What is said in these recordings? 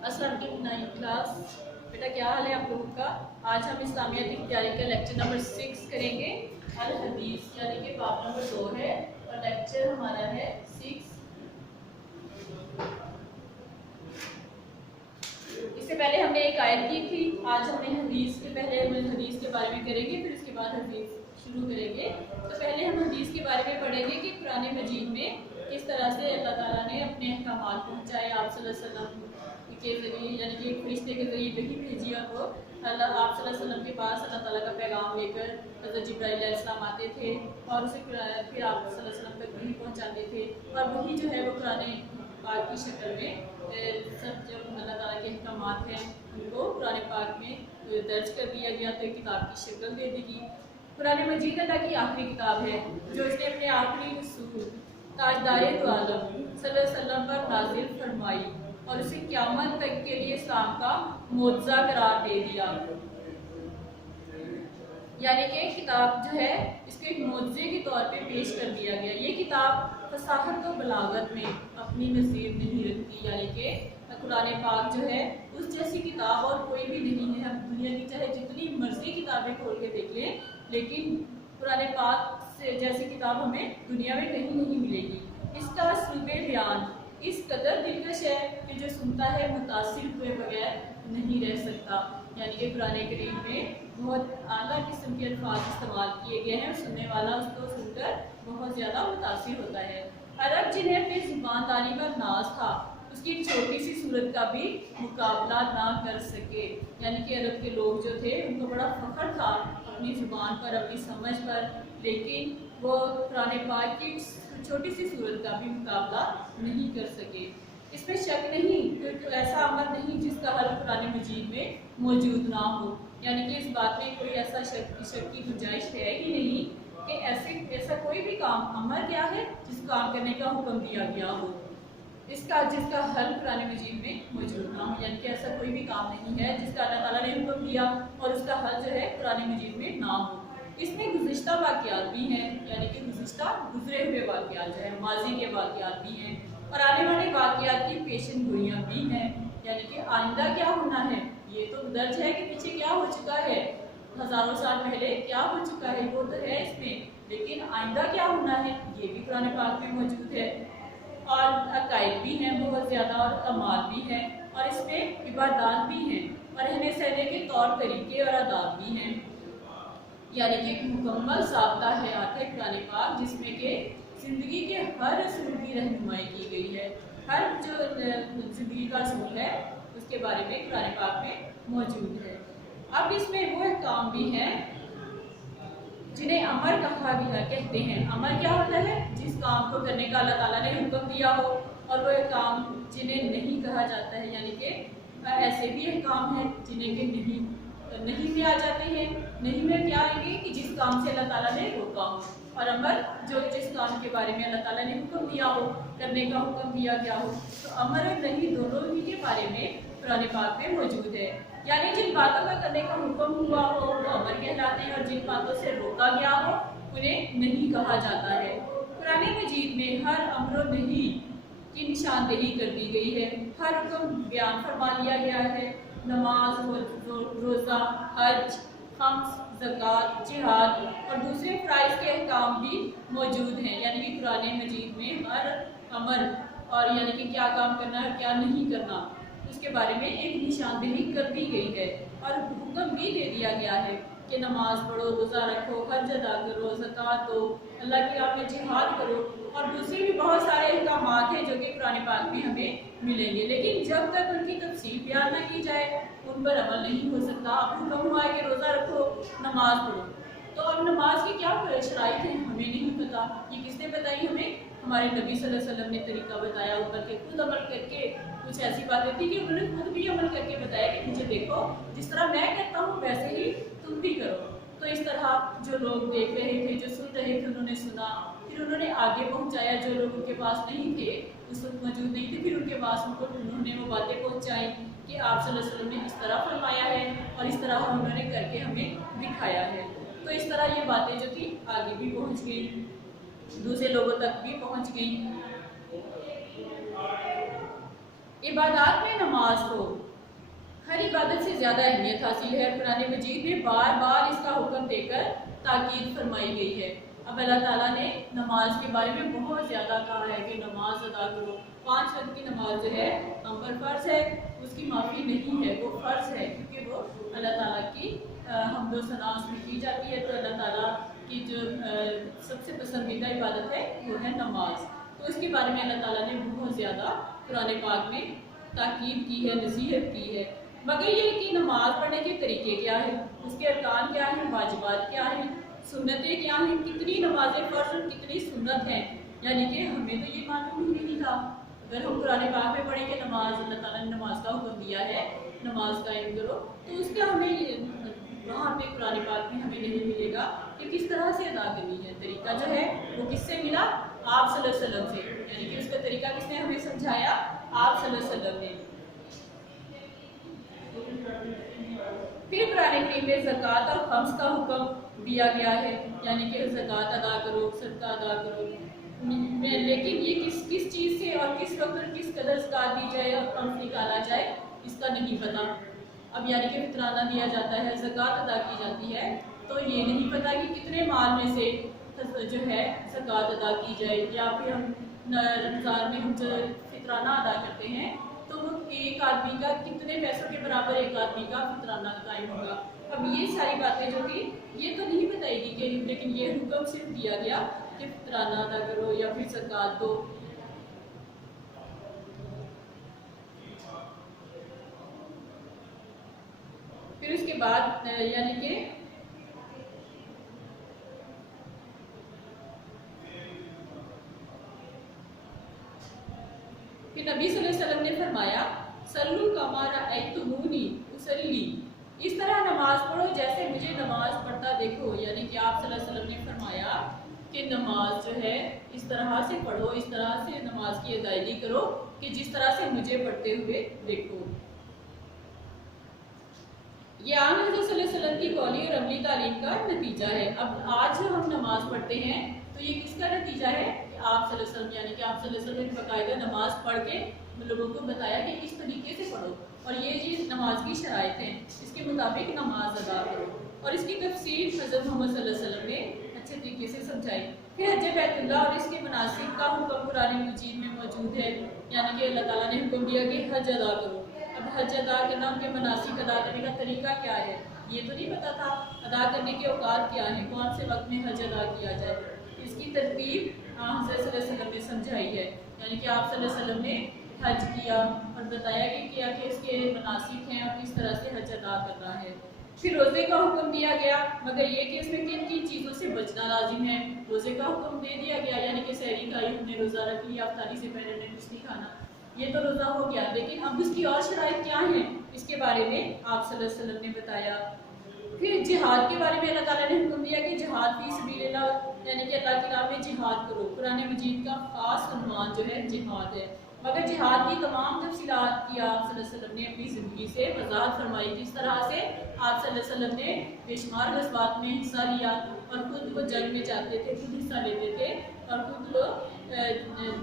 अस्सलाम वालेकुम 9th class. बेटा क्या हाल है आप लोगों का। आज हम इस्लामियात की तैयारी का लेक्चर नंबर 6 करेंगे। अल हदीस यानी कि बाब नंबर 2 है और लेक्चर हमारा है 6। इससे पहले हमने एक आयत की थी। आज हमने हदीस के पहले हम हदीस के बारे में करेंगे, फिर उसके बाद हदीस शुरू करेंगे। तो पहले हम हदीस के बारे में पढ़ेंगे कि कुरान मजीद में किस तरह से अल्लाह ताला ने अपने अहकामात पहुँचाए आप सल्लल्लाहु अलैहि वसल्लम के ज़रिए, यानी कि एक फरिश्ते के ज़रिए वही भेजी और वो अल्लाह आप सल्लल्लाहु अलैहि वसल्लम के पास अल्लाह ताला का पैगाम लेकर हज़रत जिब्राईल अलैहिस्सलाम आते थे और उसे फिर आप सल्लल्लाहु अलैहि वसल्लम तक वही पहुँचाते थे। और वही जो है वो कुरान पाक की शक्ल में सब जो अल्लाह ताला के अहकामात हैं उनको कुरान पाक में दर्ज कर दिया गया, तो किताब की शक्ल दे दी गई। कुरान मजीद अल्लाह की आखिरी किताब है जो इसने अपने आखिरी रसूल ताजदारे दो आलम सल्लल्लाहु अलैहि वसल्लम पर नाजिल फरमाई और उसे क़यामत तक के लिए इस्लाम का मोज़ा करार दे दिया। यानी कि किताब जो है इसको एक मोज़े के तौर पे पेश कर दिया गया। ये किताब फसाहत और बलागत में अपनी नज़ीर नहीं रखती, यानी कि कुरान पाक जो है उस जैसी किताब और कोई भी नहीं है। हम दुनिया की चाहे जितनी मर्जी किताबें खोल के देख लें, लेकिन कुरान पाक से जैसी किताब हमें दुनिया में कहीं नहीं मिलेगी। इसका उसलूब बयान इस कदर दिलकश है कि जो सुनता है मुतासिर हुए बगैर नहीं रह सकता। यानी कि कुरान करीम में बहुत आला किस्म के अल्फाज इस्तेमाल किए गए हैं, सुनने वाला उसको सुनकर बहुत ज़्यादा मुतासिर होता है। अरब जिन्हें अपनी ज़ुबानदारी पर नाज था उसकी छोटी सी सूरत का भी मुकाबला ना कर सके। यानी कि अरब के लोग जो थे उनको बड़ा फ़ख्र था अपनी ज़ुबान पर, अपनी समझ पर, लेकिन वो कुरान पाक की छोटी सी सूरत का भी मुकाबला नहीं कर सके। इसमें शक नहीं कि ऐसा अमल नहीं जिसका हल कुरान मजीद में मौजूद ना हो। यानी कि इस बात में कोई ऐसा शक की गुंजाइश है ही नहीं कि ऐसा कोई भी काम अमल क्या है जिस काम करने का हुक्म दिया गया हो जिसका हल कुरान मजीद में मौजूद ना हो। यानी कि ऐसा कोई भी काम नहीं है जिसका अल्लाह ताला ने हुक्म दिया और उसका हल जो है कुरान मजीद में ना हो। इसमें गुज़िश्ता वाक़यात भी हैं, यानी कि गुज़िश्ता गुजरे हुए वाक़यात जो है माजी के वाक़यात भी हैं और आने वाले वाक़यात की पेशन गोइयाँ भी हैं। यानी कि आइंदा क्या होना है ये तो दर्ज है कि पीछे क्या हो चुका है, हज़ारों साल पहले क्या हो चुका है वो तो है इसमें, लेकिन आइंदा क्या होना है ये भी कुरान पाक में मौजूद है। और अकायद भी हैं बहुत ज़्यादा और अमाल भी हैं और इसमें इबादत भी हैं और रहने सहने के तौर तरीके और आदाब भी हैं। यानी कि एक मुकम्मल साबता हयात है कुरान पाक जिसमें कि ज़िंदगी के हर असूल की रहनुमाई की गई है। हर जो ज़िंदगी का असूल है उसके बारे में कुरान पाक में मौजूद है। अब इसमें वो अहकाम भी हैं जिन्हें अमर कहा गया कहते हैं। अमर क्या होता है जिस काम को करने का अल्लाह ताला ने हुक्म दिया हो, और वो काम जिन्हें नहीं कहा जाता है, यानी कि ऐसे भी अहकाम हैं जिन्हें कि नहीं में आ जाते हैं। नहीं में क्या आएंगे कि जिस काम से अल्लाह ताला ने रोका हो, और अमर जो जिस काम के बारे में अल्लाह ताला ने हुक्म दिया हो, करने का हुक्म दिया गया हो। तो अमर और नहीं दोनों ही के बारे में कुरान पाक में मौजूद है। यानी जिन बातों का करने का हुक्म हुआ हो वो अमर कहलाते हैं और जिन बातों से रोका गया हो उन्हें नहीं कहा जाता है। कुरान मजीद में हर अमर और नहीं की निशानदेही कर दी गई है। हर हुक्म बयान फरमा लिया गया है। नमाज, रोज़ा, हज, खम्स, ज़कात, जिहाद और दूसरे फ़राइज़ के अहकाम भी मौजूद हैं। यानी कि कुरान मजीद में हर अमर और यानी कि क्या काम करना है क्या नहीं करना उसके बारे में एक निशानदेही कर दी गई है और हुक्म भी दे दिया गया है कि नमाज पढ़ो, रोज़ा रखो, हज अदा करो, ज़कात दो, अल्लाह की राह में जिहाद करो और दूसरे भी बहुत सारे अहकामात हैं जो कि कुरान पाक में हमें मिलेंगे। लेकिन जब तक उनकी तफसील बयान न की जाए उन पर अमल नहीं हो सकता। अब हुक्म हुआ है कि रोज़ा रखो, नमाज पढ़ो, तो अब नमाज की क्या शराइत हैं हमें नहीं पता। ये किसने बताई हमें? हमारे नबी सल्लल्लाहु अलैहि वसल्लम ने तरीका बताया, ऊपर के खुद अमल करके। कुछ ऐसी बातें थी कि उन्होंने खुद भी अमल करके बताया कि मुझे देखो जिस तरह मैं करता हूँ वैसे ही तुम भी करो। तो इस तरह जो लोग देख रहे थे, जो सुन रहे थे, उन्होंने सुना, फिर उन्होंने आगे पहुँचाया। जो लोग उनके पास नहीं थे, उस वक्त मौजूद नहीं थे, फिर उनके पास उन्होंने वो बातें पहुँचाई कि आप सल्लल्लाहु अलैहि वसल्लम ने इस तरह फरमाया है और इस तरह उन्होंने करके हमें दिखाया है। तो इस तरह ये बातें जो थी आगे भी पहुँच गई, दूसरे लोगों तक भी पहुँच गई। इबादत में नमाज को हर इबादत से ज़्यादा अहमियत हासिल है। कुरान मजीद में बार बार इसका हुक्म देकर ताकीद फरमाई गई है। अब अल्लाह ताला ने नमाज के बारे में बहुत ज़्यादा कहा है कि नमाज अदा करो। 5 वक्त की नमाज जो है हम पर फ़र्ज़ है, उसकी माफ़ी नहीं है, वो फ़र्ज़ है क्योंकि वो अल्लाह ताला की हम्द सना उसमें की जाती है। तो अल्लाह ताला की जो सबसे पसंदीदा इबादत है वो है नमाज। तो इसके बारे में अल्लाह ताला ने बहुत ज़्यादा कुरान पाक में ताकीद की है, नसीहत की है। मगर ये कि नमाज पढ़ने के तरीके क्या हैं, उसके अरकान क्या हैं, वाजिबात क्या हैं, सुन्नतें क्या हैं, कितनी नमाजें फ़र्ज़ और कितनी सुन्नत हैं, यानी कि हमें तो ये मालूम ही नहीं था। अगर हम कुरान पाक में पढ़ें कि नमाज अल्लाह ताला ने नमाज का हुक्म दिया है, नमाज कायम करो, तो उसका हमें वहाँ पे कुरान पाक में हमें नहीं मिलेगा कि किस तरह से अदा करनी है। तरीका जो है वो किससे मिला? आप सल्लल्लाहु अलैहि वसल्लम से, यानी कि उसका तरीका किसने हमें समझाया? आप सल्लल्लाहु अलैहि वसल्लम ने। फिर कुरान करीम में ज़कात और खम्स का हुक्म दिया गया है, यानी कि ज़कात अदा करो, सदका अदा करो। लेकिन ये किस चीज़ से और किस वक्त और किस कदर ज़कात दी जाए और खम्स निकाला जाए, इसका नहीं पता। अब यानी कि फितराना दिया जाता है, ज़कात अदा की जाती है, तो ये नहीं पता कि कितने माल में से जो है ज़कात अदा की जाए। या फिर हम रमज़ान में हम जो फितराना अदा करते हैं तो वो एक आदमी का कितने पैसों के बराबर एक आदमी का फितराना कायम होगा। अब ये सारी बातें जो कि ये तो नहीं बताएगी कि, लेकिन ये हुक्म सिर्फ दिया गया कि फितराना अदा करो या फिर ज़कात दो। फिर उसके बाद यानी कि फिर नबी सल्लल्लाहु अलैहि वसल्लम ने फरमाया, सल्लू कमा रअयतुमूनी उसल्ली, इस तरह नमाज पढ़ो जैसे मुझे नमाज पढ़ता देखो। यानी कि आप सल्लल्लाहु अलैहि वसल्लम ने फरमाया कि नमाज जो है इस तरह से पढ़ो, इस तरह से नमाज की अदायगी करो कि जिस तरह से मुझे पढ़ते हुए देखो। ये आम हज़रत सल्लल्लाहु अलैहि वसल्लम की कौली और अमली तालीम का नतीजा है। अब आज जो हम नमाज पढ़ते हैं तो ये किसका नतीजा है? आप सल्लल्लाहु अलैहि वसल्लम, यानी कि आप सल्लल्लाहु अलैहि वसल्लम ने बाकायदा नमाज पढ़ के लोगों को बताया कि इस तरीके से पढ़ो और ये नमाज की शराइत हैं, इसके मुताबिक नमाज अदा करो। और इसकी तफसीर हज़रत मोहम्मद सल्लल्लाहु अलैहि वसल्लम ने अच्छे तरीके से समझाई। फिर हज बैतुल्लाह और इसके मनासिक का हुक्म कुरान मजीद में मौजूद है, यानी कि अल्लाह ताला ने हुक्म दिया कि हज अदा करो। अब हज अदा करना, उनके मनासिक अदा करने का तरीका क्या है ये तो नहीं पता था। अदा करने के औकात क्या है, कौन से वक्त में हज अदा किया जाए, इसकी तरतीब हज़रत सल्लल्लाहु अलैहि वसल्लम ने समझाई है। यानी कि आप सल्लल्लाहु अलैहि वसल्लम ने हज किया और बताया कि इसके मनासिक हैं और किस तरह से हज अदा करना है। फिर रोज़े का हुक्म दिया गया, मगर ये कि इसमें किन किन चीज़ों से बचना लाजिम है। रोज़े का हुक्म दे दिया गया, यानी कि सहरी खाई, हमने रोज़ा रख लिया, अफ्तारी से पहले हमने कुछ नहीं खाना, ये तो रोज़ा हो गया। लेकिन अब उसकी और शराइत क्या है, इसके बारे में आप सल्लल्लाहु अलैहि वसल्लम ने बताया। फिर जिहाद के बारे में अल्लाह ताला ने हुक्म दिया कि जिहाद फी सबीलिल्लाह, यानी कि अल्लाह की राह में जिहाद करो। कुरान मजीद का खास उन्वान जो है जिहाद है, मगर जिहाद की तमाम तफसीलात की आप सल्लल्लाहु अलैहि वसल्लम ने अपनी ज़िंदगी से वजाहत फरमाई। किस तरह से आप सल्लल्लाहु अलैहि वसल्लम ने बेशुमार गज़वात में हिस्सा लिया और खुद वो जंग में जाते थे, खुद हिस्सा लेते थे और खुद वो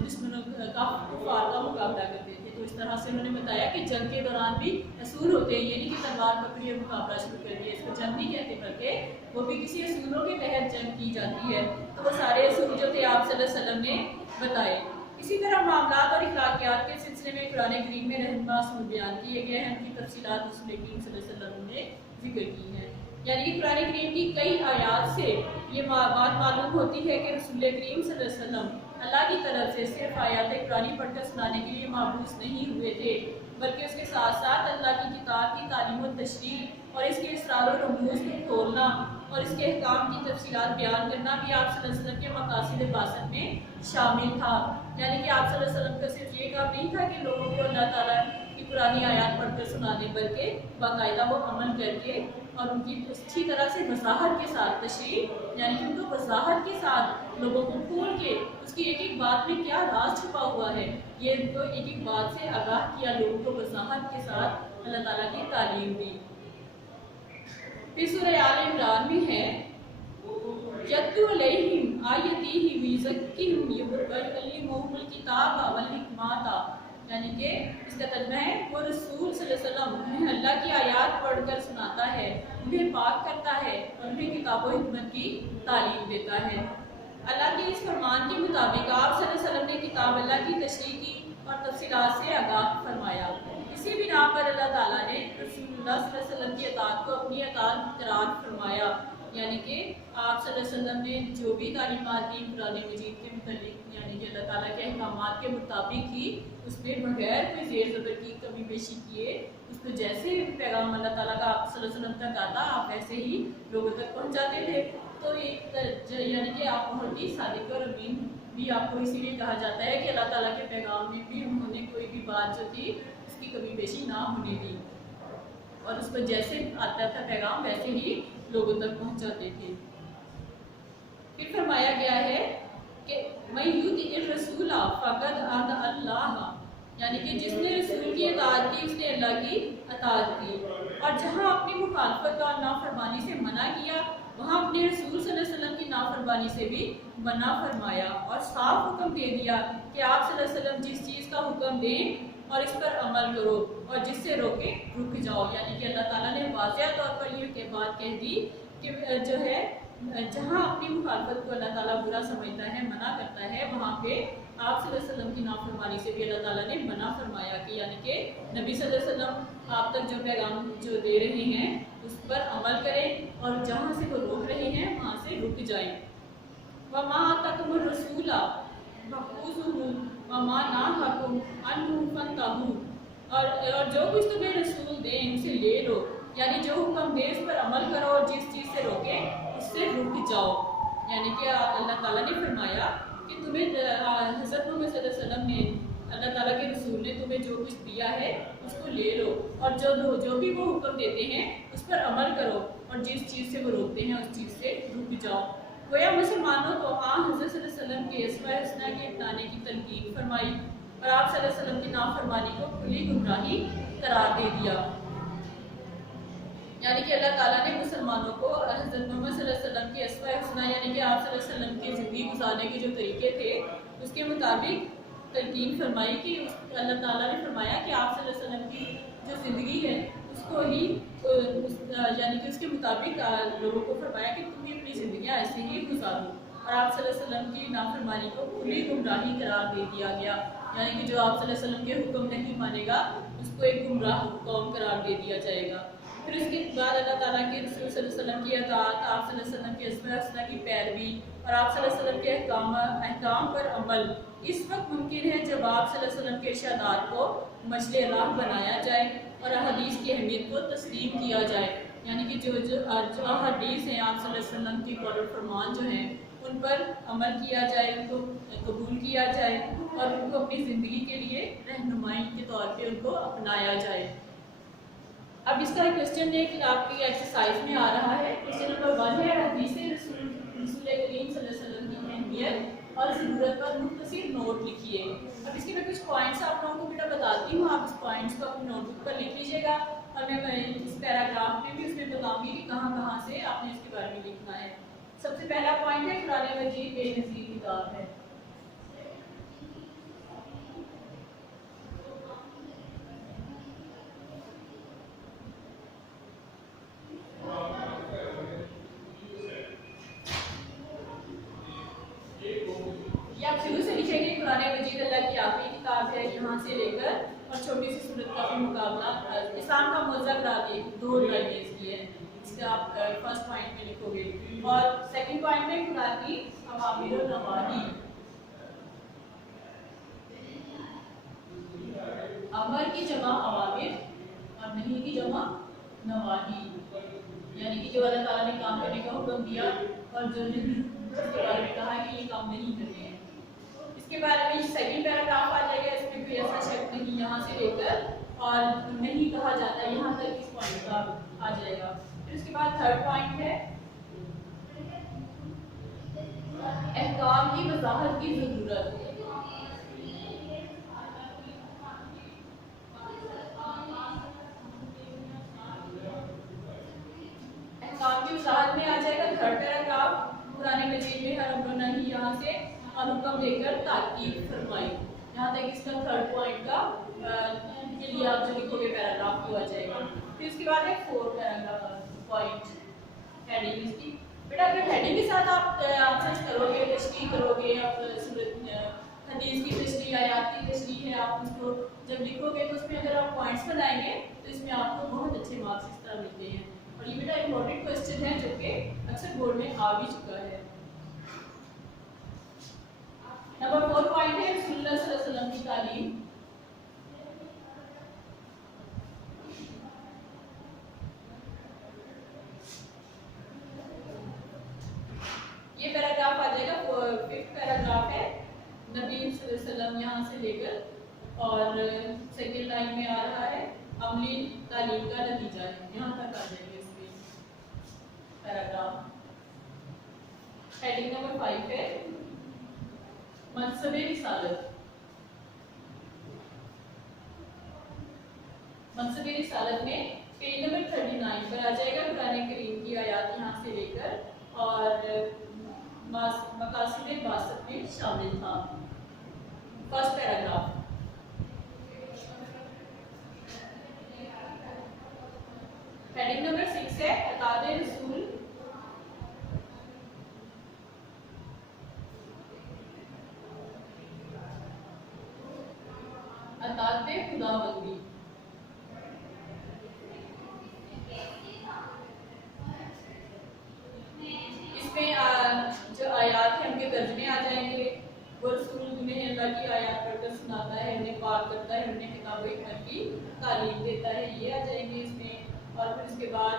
दुश्मनों का कुफार का मुकाबला करते थे। तो इस तरह से उन्होंने बताया कि जंग के दौरान भी असूल होते हैं, ये नहीं कि तलवार पकड़ी और मुकाबला शुरू कर दिया, इसको जंग नहीं कहते, बल्कि वो भी किसी असूलों के तहत जंग की जाती है। तो वो सारे असूल जो थे आप सल्लल्लाहु अलैहि वसल्लम ने बताए। इसी तरह मामलात और इखलाकियात के सिलसिले में कुरान करीम में रहनुमा असूल बयान किए गए हैं, उनकी तफसीलात रसूल करीम सल्लल्लाहु अलैहि वसल्लम ने जिक्र की हैं। यानी कि कुरान करीम की कई आयात से ये बात मालूम होती है कि रसूल करीम सल्लल्लाहु अलैहि वसल्लम अल्लाह की तरफ से सिर्फ आयात कुरानी पढ़कर सुनाने के लिए माबूस नहीं हुए थे, बल्कि उसके साथ साथ अल्लाह की किताब की तालीम और तशरीह और इसके इसरार और रमूज़ को खोलना और इसके अहकाम की तफसीलात बयान करना भी आप सल्लल्लाहु अलैहि वसल्लम के मकासिद बासत में शामिल था। यानी कि आप सल्लल्लाहु अलैहि वसल्लम का सिर्फ ये काम नहीं था कि लोगों को अल्लाह ताला की पुरानी आयात पढ़कर सुनाने, बल्कि बाकायदा वो अमल करके और उनकी अच्छी तरह से वजाहत के साथ तशरीह, यानी कि उनको वजाहत के साथ लोगों को खोल के उसकी एक एक बात में क्या राज छुपा हुआ है, ये उनको एक एक बात से आगाह किया, लोगों को वजाहत के साथ अल्लाह ताला की तालीम दी। फिर सूरह आल इमरान में है यत्लू अलैहिम आयतिही व युज़क्किहुम व युअल्लिमुहुमुल किताब वल हिकमता یعنی کہ اس کا ترجمہ ہے وہ رسول صلی اللہ علیہ وسلم انہیں اللہ کی آیات پڑھ کر سناتا ہے، انہیں پاک کرتا ہے اور انہیں کتاب و حکمت کی تعلیم دیتا ہے۔ اللہ کے اس فرمان کے مطابق آپ صلی اللہ علیہ وسلم نے کتاب اللہ کی تشریح کی اور تفصیلات سے آگاہ فرمایا۔ اسی بنا پر اللہ تعالیٰ نے رسول اللہ صلی اللہ علیہ وسلم کی اطاعت کو اپنی اطاعت قرار فرمایا، یعنی کہ آپ صلی اللہ علیہ وسلم نے جو بھی تعلیمات دی قرآن مجید کے متعلق، یعنی کہ اللہ تعالیٰ کے احکامات کے مطابق کی، اس میں بغیر کوئی زیر زبر کی کمی بیشی کیے، اس کو جیسے پیغام اللہ تعالیٰ کا آپ صلی اللہ علیہ وسلم تک آتا آپ ویسے ہی لوگوں تک پہنچاتے تھے۔ تو یعنی کہ آپ بہت ہی صادق اور امین بھی آپ کو اسی لیے کہا جاتا ہے کہ اللہ تعالیٰ کے پیغام میں بھی انہوں نے کوئی بھی بات جو تھی اس کی کمی بیشی نہ ہونے دی، اور اس کو جیسے آتا تھا پیغام ویسے ہی لوگوں تک پہنچاتے تھے۔ پھر فرمایا گیا ہے کہ میں یطیع الرسول فقد اطاع اللہ، یعنی کہ جس نے رسول کی اطاعت کی اس نے اللہ کی اطاعت کی، اور جہاں اپنی مخالفت اور نافرمانی سے منع کیا وہاں اپنے رسول صلی اللہ علیہ وسلم کی نافرمانی سے بھی منع فرمایا، اور صاف حکم دے دیا کہ آپ صلی اللہ علیہ وسلم جس چیز کا حکم دیں اور اس پر عمل کرو، اور جس سے روکیں رک جاؤ۔ یعنی کہ اللہ تعالیٰ نے واضح طور پر یہ بات کہہ دی کہ جو ہے جہاں اپنی مخالفت کو اللہ تعالیٰ برا سمجھتا ہے، منع کرتا ہے، وہاں پہ آپ صلی اللہ علیہ وسلم کی نافرمانی سے بھی اللہ تعالیٰ نے منع فرمایا کہ یعنی کہ نبی صلی اللہ علیہ وسلم آپ تک جو پیغام جو دے رہے ہیں اس پر عمل کریں، اور جہاں سے وہ روک رہے ہیں وہاں سے رک جائیں۔ وَمَا آتَاكُمُ الرَّسُولُ فَخُذُوهُ وَمَا نَهَاكُمْ عَنْهُ فَانْتَهُوا، اور جو کچھ تمہیں رسول دیں اسے لے لو، یعنی جو حکم دے اس پر عمل کرو، اور جس چیز سے روکے اس سے رک جاؤ۔ یعنی کہ اللہ تعالیٰ نے فرمایا کہ تمہیں حضرت محمد صلی اللہ علیہ وسلم نے، اللہ تعالیٰ کے رسول نے تمہیں جو کچھ دیا ہے اس کو لے لو، اور جو بھی وہ حکم دیتے ہیں اس پر عمل کرو، اور جس چیز سے وہ روکتے ہیں اس چیز سے رک جاؤ۔ گویا مسلمانوں کو حضرت صلی اللہ علیہ وسلم کے اسوہ حسنہ کے اپنانے کی تلقین فرمائی، اور آپ صلی اللہ علیہ وسلم کی نافرمانی کو کھلی گمراہی قرار دے دیا۔ یعنی کہ اللہ تعالیٰ نے مسلمانوں کو حضرت محمد صلی اللہ علیہ وسلم کے اسوہ حسنہ، یعنی کہ آپ صلی اللہ علیہ وسلم کی زندگی گزارنے کے جو طریقے تھے اس کے مطابق تلقین فرمائی، کہ اللہ تعالیٰ نے فرمایا کہ آپ صلی اللہ علیہ وسلم کی جو زندگی ہے اس کو ہی یعنی کہ اس کے مطابق لوگوں کو فرمایا کہ تم اپنی زندگیاں ایسے ہی گزارو، اور آپ صلی اللہ علیہ وسلم کی نافرمانی کو کھلی گمراہی قرار دے دیا گیا، یعنی کہ جو آپ صلی اللہ علیہ وسلم کے حکم نہیں مانے گا اس کو ایک گمراہ قوم قرار دے دیا جائے گا۔ پھر اس کے بعد اللہ تعالیٰ کے رسول صلی اللہ علیہ وسلم کی اطاعت، آپ صلی اللہ علیہ وسلم کے اسوہ حسنہ کی پیروی، اور آپ صلی اللہ علیہ وسلم کے احکام پر عمل اس وقت ممکن ہے جب آپ صلی اللہ علیہ وسلم کے ارشادات کو مشل راہ بنایا جائے اور حدیث کی اہمیت کو تسلیم کیا جائے، یعنی کہ جو حدیث ہیں آپ صلی اللہ علیہ وسلم کی قول و فرمان جو ہیں ان پر عمل کیا جائے، ان کو قبول کیا جائے، اور ان کو اپنی زندگی کے لیے رہنمائی کے طور پہ ان کو اپنایا جائے۔ اب اس کا کوشچن ہے کہ آپ کی ایکسرسائز میں آ رہا ہے، کوشچن نمبر 1 ہے حدیث رسول کریم صلی اللہ علیہ وسلم کی اہمیت اور ضرورت پر مختصر نوٹ لکھیے۔ اب اس کے میں کچھ پوائنٹس آپ لوگوں کو بیٹا بتاتی ہوں، آپ اس پوائنٹس کو اپنی نوٹ بک پر لکھ لیجیے گا، اور میں اس پیراگراف میں بھی اس میں بتاؤں گی کہ کہاں کہاں سے آپ نے اس کے بارے میں لکھنا ہے۔ سب سے پہلا پوائنٹ ہے قرآن مجید بے نظیر کتاب ہے۔ یہاں سے لے کر اور چھوٹی سی صورت کا بھی مقابلہ اسلام کا موضوع قرار دے 2 لائنیں اس کی ہے، اس کا آپ فرسٹ پوائنٹ میں لکھو گے، اور سیکنڈ پوائنٹ میں خدا کی اوامر و نواہی، امر کی جمع اوامر اور نہیں کی جمع نواہی، یعنی کہ جو اللہ تعالیٰ نے کام کرنے کا حکم دیا اور جو نہیں اس کے بارے میں کہا کہ یہ کام نہیں کرنے ہیں۔ اس کے بارے میں سیکنڈ پیراگراف آ جائے گا، اس میں کوئی ایسا شک نہیں، یہاں سے لے کر اور نہیں کہا جاتا یہاں تک اس پوائنٹ کا آ جائے گا۔ پھر اس کے بعد تھرڈ پوائنٹ ہے احکام کی وضاحت کی ضرورت۔ احکام کی وضاحت میں آ جائے گا تھرڈ پیراگراف، قرآن مجید میں ہر امر نہیں یہاں سے اور حکم دے کر تاکید فرمائی، यहाँ तक इसका थर्ड पॉइंट का के लिए आप जो लिखोगे पैराग्राफ वो आ जाएगा। फिर उसके बाद है 4 पैराग्राफ पॉइंट हेडिंग इसकी। बेटा अगर हेडिंग के साथ आप आंसर्स करोगे, तशरीह करोगे, आप हदीस की तशरीह, आयात की तशरीह है, आप उसको जब लिखोगे तो उसमें अगर आप पॉइंट्स बनाएंगे तो इसमें आपको बहुत अच्छे मार्क्स इस तरह मिलते हैं। और ये बेटा इंपॉर्टेंट क्वेश्चन है जो कि अक्सर बोर्ड में आ भी चुका है। नंबर 4 पॉइंट है रसूलुल्लाह सल्लल्लाहु अलैहि वसल्लम की तालीम। ये पैराग्राफ आ जाएगा, 5th पैराग्राफ है, नबी सल्लल्लाहु अलैहि वसल्लम यहाँ से लेकर और सेकंड लाइन में आ रहा है अमली तालीम का नतीजा है, यहाँ तक आ जाएंगे इसके पैराग्राफ। हेडिंग नंबर 5 है मनसबे रिसालत। मनसबे रिसालत में पेज नंबर 39 पर आ जाएगा कुरान करीम की आयत यहाँ से लेकर और मकासदे बासत में शामिल था। First paragraph. हेडिंग नंबर 6 है अतादे रसूल अतादे खुदाबंदी। इसमें जो आयात है उनके तर्जमे आ जाएंगे। वो रसूल उन्हें अल्लाह की आयत पढ़कर सुनाता है, उन्हें पाक करता है, उन्हें किताब व हिकमत की तालीम देता है, ये आ जाएंगे इसमें। और फिर उसके बाद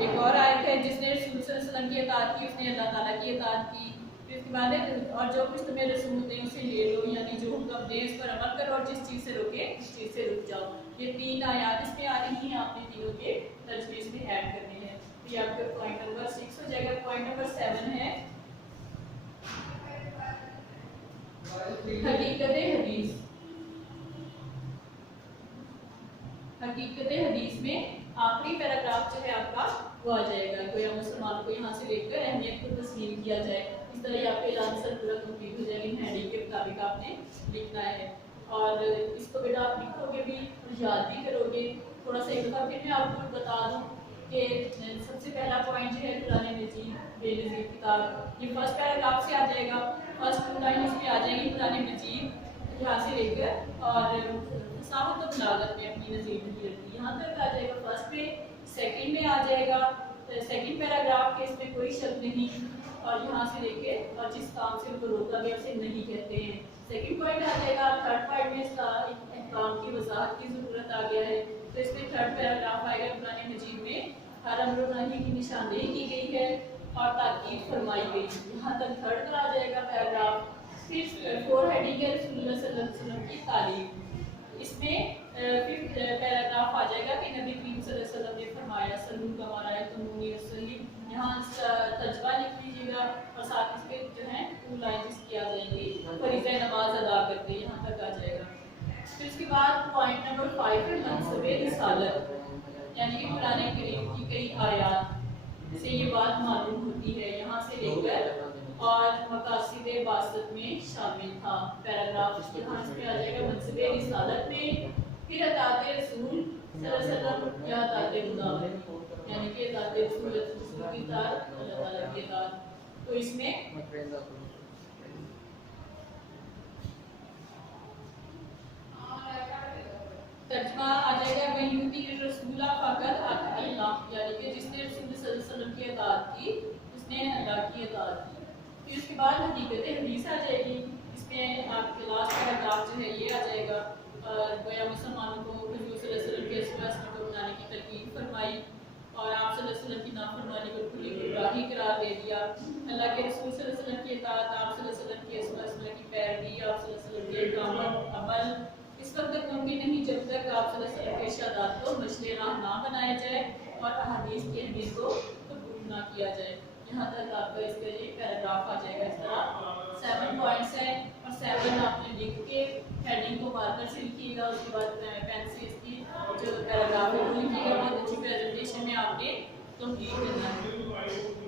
एक और आयत है जिसने रसूल सल्लल्लाहु अलैहि वसल्लम की इताअत की उसने अल्लाह ताला की इताअत की। फिर उसके बाद है और जो कुछ तुम्हें रसूल दें उसे ले लो, यानी जो हुक्म दें उस पर अमल करो और जिस चीज़ से रोके उस चीज़ से रुक जाओ। ये 3 आयत इसमें आ रही हैं, आपने तीनों के तर्जमे इसमें ऐड करने हैं। ये आपका पॉइंट नंबर 6 हो जाएगा। पॉइंट नंबर 7 है हकीकत हदीस। हकीकत हदीस में आखिरी पैराग्राफ जो है आपका वो आ जाएगा, कोई मुसलमान को यहाँ से लेकर अहमियत को तस्लीम किया जाए। इस तरह आपका आंसर पूरा कंप्लीट हो जाएगा। इन हेडिंग के मुताबिक आपने लिखना है और इसको बेटा आप लिखोगे भी और याद भी करोगे। थोड़ा सा एक दफ़ा फिर मैं आपको बता दूँ कि सबसे पहला पॉइंट जो है कुरान मजीद बेनज़ीर किताब, ये फर्स्ट पैराग्राफ से आ जाएगा। फर्स्ट 2 लाइन इसमें आ जाएगी कुरान मजीद यहाँ से लेकर और फसाहत और बलागत में अपनी नज़ीर नहीं रखती, यहाँ तक आ जाएगा फर्स्ट में। सेकंड में आ जाएगा सेकंड पैराग्राफ के इसमें कोई शक नहीं और यहाँ से लेके और जिस काम से उनको रोका गया उसे नहीं कहते हैं। सेकंड पॉइंट आ जाएगा। थर्ड पॉइंट में इसका काम की वजाहत की ज़रूरत आ गया है तो इसमें थर्ड पैराग्राफ आएगा कुरान मजीद में हर अमर नही की निशानदेही की गई है और ताकीद फरमाई गई, यहाँ तक थर्ड का आ जाएगा पैराग्राफ। फिर 4 हेडिंग है रसूलुल्लाह सल्लल्लाहु अलैहि वसल्लम की तालीम। इसमें फिफ्थ पैराग्राफ आ जाएगा कि नबी करीम सल्लल्लाहु अलैहि वसल्लम ने फरमाया सल्लू कमा रअयतमूनी उसल्ली, यहाँ तर्जुमा लिख लीजिएगा और साथ इसके जो है 2 लाइन इसकी आ जाएंगी फरीज़ा नमाज अदा करके, यहाँ तक आ जाएगा। फिर उसके बाद पॉइंट नंबर 5 है मनसबे रिसालत, यानी कि कुरान करीम की कई आयत से ये बात मालूम होती है, यहाँ से लेकर और मकासिदे बासत में शामिल था पैराग्राफ। यहाँ पे आ जाएगा मनसबे रिसालत में, फिर अताते रसूल सल्लल्लाहु अलैहि वसल्लम या अताते खुदावंदी, यानी कि अताते रसूल की इताअत अल्लाह ताला की इताअत। तो इसमें तर्जुमा आ जाएगा वयूती रसूला फ़क़त अल्लाह, यानी कि जिसने रसूल सल्लल्लाहु अलैहि वसल्लम की इताअत की उसने अल्लाह की इताअत की। फिर उसके बाद हकीकत हदीस आ जाएगी, इसमें आपके लास्ट पैराग्राफ जो है ये आ जाएगा गोया मुसलमानों को हुजूर सल्लल्लाहु अलैहि वसल्लम के सुन्नत को अपनाने की तलकीन फरमाई और आप सल्लल्लाहु अलैहि वसल्लम की नाफरमानी को खुली गुमराही करार दे दिया। अल्लाह के रसूल सल्लल्लाहु अलैहि वसल्लम की इताअत, आप सल्लल्लाहु अलैहि वसल्लम की सुन्नत की पैरवी, आप सल्लल्लाहु अलैहि वसल्लम के इक़ामत अमल इस वक्त तक मुमकिन नहीं जब तक आप सल्लल्लाहु अलैहि वसल्लम के इरशादात को मशले राह ना बनाया जाए और अहादीस की अहमियत को कबूल ना किया जाए। यहाँ तक आपका इसका ये पैराग्राफ आ जाएगा। इस तरह 7 पॉइंट्स हैं और 7 आपने लिख के हेडिंग को मार्कर से लिखिएगा, उसके बाद पेन से इसकी जो पैराग्राफ है वो लिखिएगा। बहुत अच्छी प्रेजेंटेशन में आपने कंप्लीट करना है।